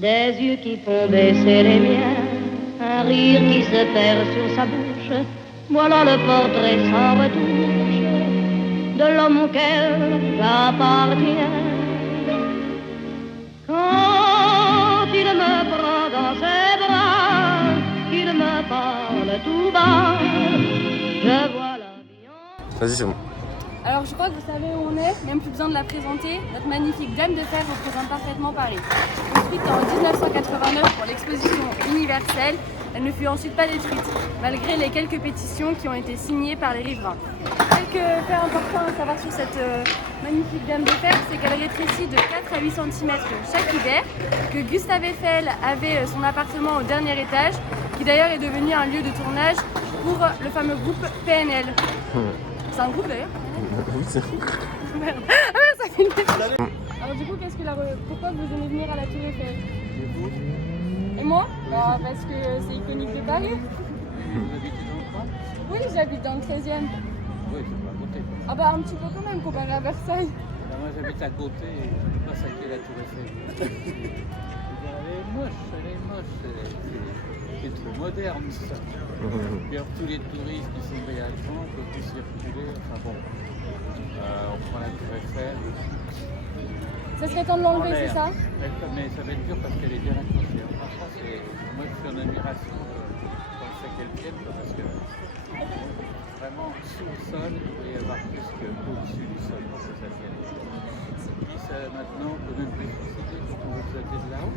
Des yeux qui font baisser les miens, un rire qui se perd sur sa bouche, voilà le portrait sans retouche de l'homme auquel j'appartiens. Quand il me prend dans ses bras, qu'il me parle tout bas, je vois la vie en... Vas-y, c'est bon. Alors je crois que vous savez où on est, même plus besoin de la présenter. Notre magnifique Dame de Fer représente parfaitement Paris. Construite en 1989 pour l'exposition universelle, elle ne fut ensuite pas détruite, malgré les quelques pétitions qui ont été signées par les riverains. Quelques faits importants à savoir sur cette magnifique Dame de Fer, c'est qu'elle rétrécit de 4 à 8 cm chaque hiver, que Gustave Eiffel avait son appartement au dernier étage, qui d'ailleurs est devenu un lieu de tournage pour le fameux groupe PNL. C'est un groupe d'ailleurs. Oui, c'est Merde. Ah ouais, ça fait une... Alors du coup, pourquoi vous aimez venir à la Tour Eiffel? Et moi? Bah, parce que c'est iconique de Paris. Vous habitez dans le coin? Oui, j'habite dans le 13e. Oui, c'est pas à côté. Ah bah un petit peu quand même comparé à Versailles. Là, moi j'habite à côté et je passe à qui la Tour Eiffel. Elle est moche, c'est trop moderne ça. Puis alors, tous les touristes qui sont voyageants peuvent plus circuler, enfin bon. On prend la Tour Eiffel. Ça serait temps de l'enlever, c'est ça? Mais ça va être dur parce qu'elle est bien accrochée. Franchement, moi je suis en admiration quand je sais qu'elle tienne parce que vraiment sous le sol, il peut y avoir plus qu'au-dessus du sol pour que ça tienne. Et ça maintenant, on peut même plus décider quand on veut sauter de là-haut.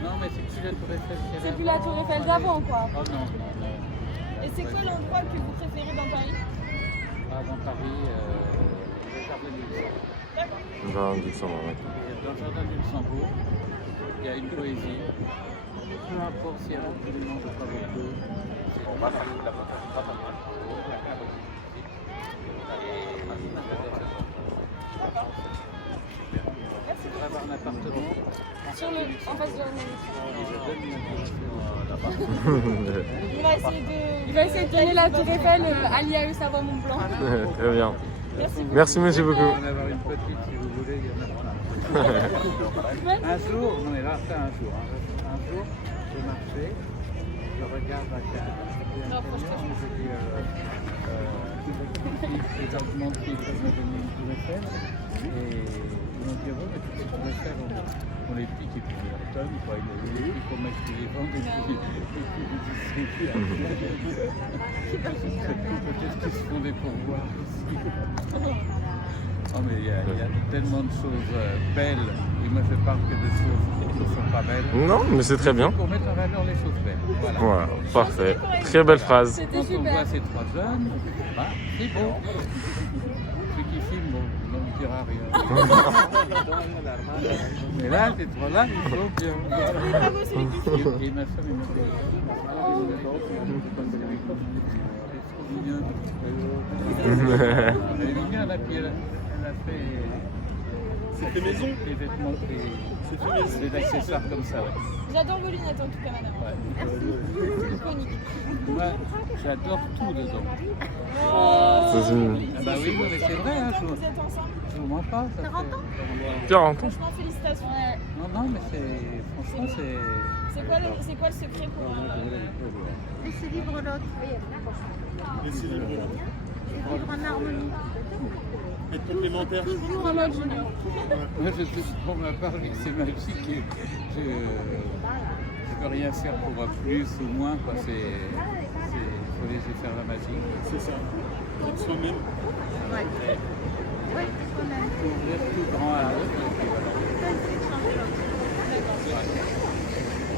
Non, mais c'est plus la Tour Eiffel qu'il y avait. C'est plus la Tour Eiffel d'avant, quoi. Oh non, non, non. Et c'est quoi l'endroit que vous préférez dans Paris? Dans Paris, le jardin du Luxembourg. Jardin du Luxembourg, oui. Dans le jardin du Luxembourg, il y a une poésie. Peu importe s'il y a beaucoup de monde ou pas beaucoup. On va faire la c'est pour avoir un appartement. En face de la Il Il va essayer de donner la Tour Eiffel à l'IAE Savoie-Mont-Blanc. Très bien. Merci, merci beaucoup. On va avoir une petite si vous voulez, il y en a plein. Un jour, non mais là c'est un jour. Un jour, j'ai marché, je regarde la carte. Je dis, les arguments qui peuvent me donner une Tour Eiffel. Et ils m'ont dit, mais tu sais, Tour Eiffel, on les pique et puis on tonne, quoi. Ils les piquent pour mettre les ventes et puis peut-être qu'ils se font des pourboires ici. Oh, mais il y a tellement de choses belles, et moi je parle que de choses qui ne sont pas belles. Non, mais c'est très bien. Pour mettre en valeur les choses belles. Voilà. Voilà, parfait. Très belle phrase. Quand on voit ces trois jeunes, bah, c'est beau. Ceux qui filment, bon, on ne dira rien. Mais là, ces trois-là, ils sont bien. Et ma femme, elle m'a dit, elle est mignonne, puis elle a fait... C'est fait maison. des vêtements, des accessoires comme ça. Ouais. J'adore vos lunettes en tout cas, madame. Ouais. Iconique. Moi, j'adore tout dedans. Ça, c'est une- Ah bah oui, non, mais c'est vrai, hein, Vous êtes ensemble? je vous mens pas. Ça 40 ans? 40 ans. Franchement, félicitations. Non, mais c'est... Franchement, c'est... C'est quoi le secret pour Laissez libre l'autre. Laissez libre. Vivre en harmonie. Être complémentaire. toujours un mode junior? Moi, je sais pour ma part, vu que c'est magique, et je peux rien faire pour plus ou moins, quoi. Faut laisser faire la magie. C'est ça. Être soi-même. Ouais. Oui, soi-même. Faut ouvrir tout grand à l'autre, et puis voilà.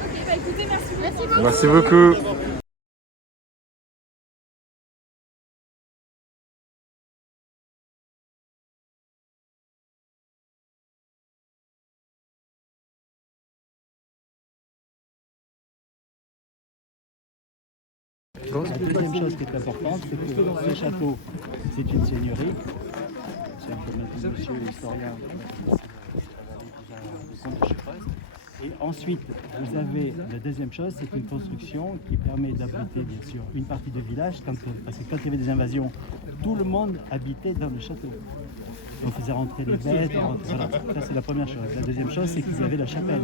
Ok, bah écoutez, merci beaucoup. Merci beaucoup. La deuxième chose qui est importante, c'est que ce château, c'est une seigneurie. C'est un peu notre monsieur l'historien, le comte de Chevreuil. Et ensuite, vous avez la deuxième chose, c'est une construction qui permet d'abriter bien sûr une partie du village, parce que quand il y avait des invasions, tout le monde habitait dans le château. On faisait rentrer les bêtes, voilà. Ça c'est la première chose. La deuxième chose, c'est qu'ils avaient la chapelle.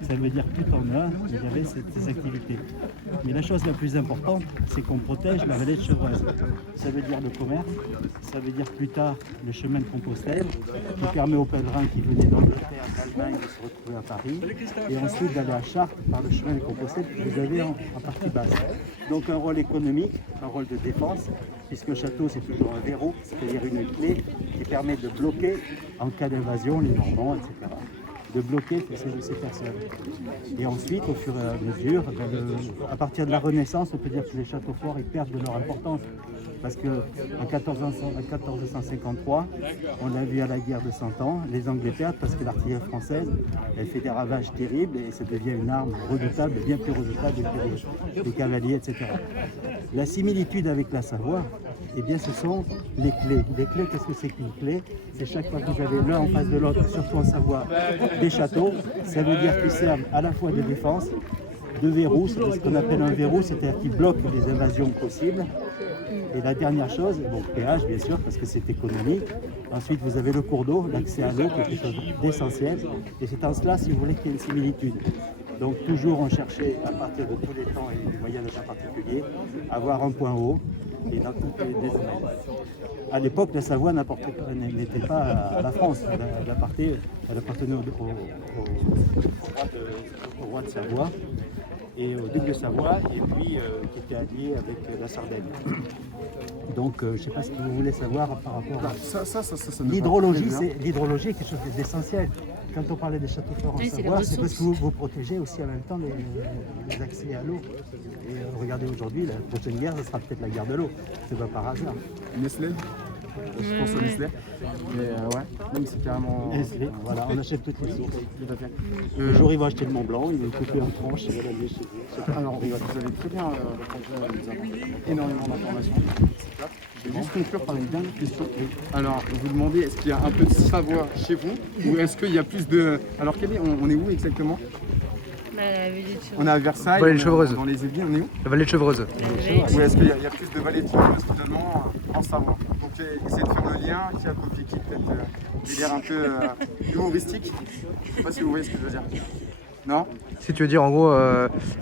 Ça veut dire tout en un, il y avait ces activités. Mais la chose la plus importante, c'est qu'on protège la vallée de Chevreuse. Ça veut dire le commerce, ça veut dire plus tard le chemin de Compostelle, qui permet aux pèlerins qui venaient d'Angleterre, d'Allemagne de se retrouver à Paris, et ensuite d'aller à Chartres par le chemin de Compostelle que vous avez en partie basse. Donc un rôle économique, un rôle de défense, puisque le château c'est toujours un verrou, c'est-à-dire une clé qui permet de bloquer en cas d'invasion les Normands, etc. De bloquer ces personnes. Et ensuite, au fur et à mesure, à partir de la Renaissance, on peut dire que les châteaux forts ils perdent de leur importance. Parce qu'en 1453, on l'a vu à la guerre de 100 ans, les Anglais perdent parce que l'artillerie française, elle fait des ravages terribles et ça devient une arme redoutable, bien plus redoutable que les cavaliers, etc. La similitude avec la Savoie, eh bien, ce sont les clés. Les clés, qu'est-ce que c'est qu'une clé? C'est chaque fois que vous avez l'un en face de l'autre, surtout en Savoie, des châteaux. Ça veut dire qu'ils servent à la fois de défense, de verrou, c'est ce qu'on appelle un verrou, c'est-à-dire qu'ils bloquent les invasions possibles. Et la dernière chose, bon, péage bien sûr, parce que c'est économique. Ensuite, vous avez le cours d'eau, l'accès à l'eau, quelque chose d'essentiel. Et c'est en cela, si vous voulez, qu'il y a une similitude. Donc toujours on cherchait, à partir de tous les temps et du Moyen-Âge en particulier, à avoir un point haut et dans toutes les domaines. À l'époque, la Savoie n'était pas à la France, elle appartenait au roi de Savoie et au duc de Savoie, et puis qui était allié avec la Sardaigne. Donc, je ne sais pas ce que vous voulez savoir par rapport à Ça l'hydrologie. L'hydrologie est quelque chose d'essentiel. Quand on parlait des châteaux forts en Savoie, c'est parce que vous protégez aussi en même temps les accès à l'eau. Et regardez aujourd'hui, la prochaine guerre, ce sera peut-être la guerre de l'eau. C'est pas par hasard. Nestlé. Je pense à Nestlé. Mais ouais, même c'est carrément. Nestlé, voilà, on achète toutes les sources. Tout à fait. Le jour, ils vont acheter le Mont Blanc, ils vont le couper en tranches et l'amener chez eux. Alors, vous avez très bien répondu à nous apporter énormément d'informations. Je vais juste conclure par une dernière question. Alors, vous demandez, est-ce qu'il y a un peu de Savoie chez vous ou est-ce qu'il y a plus de... Alors, on est où exactement? On est à Versailles, Vallée de Chevreuse. dans les Yvelines, on est où? La vallée de Chevreuse. Ou est-ce qu'il y a plus de vallées de Chevreuse finalement en Savoie? Donc, essayez de faire le lien, qui a copié qui peut-être des l'air un peu humoristique. Je ne sais pas si vous voyez ce que je veux dire. Non? Si tu veux dire en gros,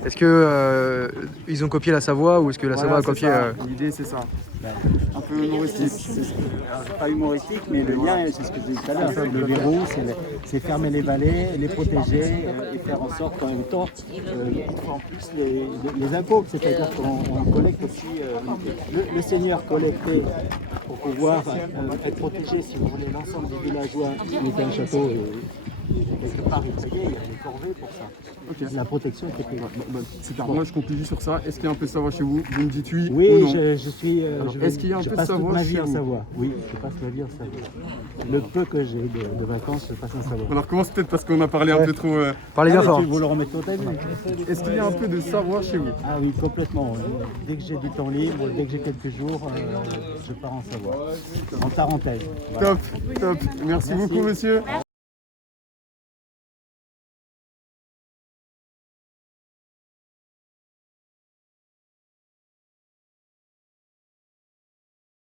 est-ce que ils ont copié la Savoie ou est-ce que la Savoie a copié L'idée c'est ça. Un peu humoristique. Pas humoristique, mais le lien, c'est ce que je disais tout à l'heure. Le verrou, c'est fermer les vallées, les protéger et faire en sorte qu'en même temps, en plus les impôts, c'est-à-dire qu'on collecte aussi, le seigneur collectait pour pouvoir être protégé, si vous voulez, l'ensemble des villageois qui étaient un château. Quelque part, il payait, il y avait des corvées pour ça. Okay. La protection était payée. Super. Moi, je conclue juste sur ça. Est-ce qu'il y a un peu de Savoie chez vous? Vous me dites oui, oui ou non? je suis. Est-ce qu'il y a un peu de Savoie toute ma vie chez en vous? Savoie. Oui, je passe ma vie en Savoie. Le peu que j'ai de vacances, je passe en Savoie. On recommence peut-être parce qu'on a parlé un peu trop. Parlez bien fort. Vous le remettez au timing. Est-ce qu'il y a un peu de Savoie chez vous? Ah oui, complètement. Dès que j'ai du temps libre, dès que j'ai quelques jours, je pars en Savoie. En Tarentaise. Voilà. Top, top. Merci beaucoup, monsieur.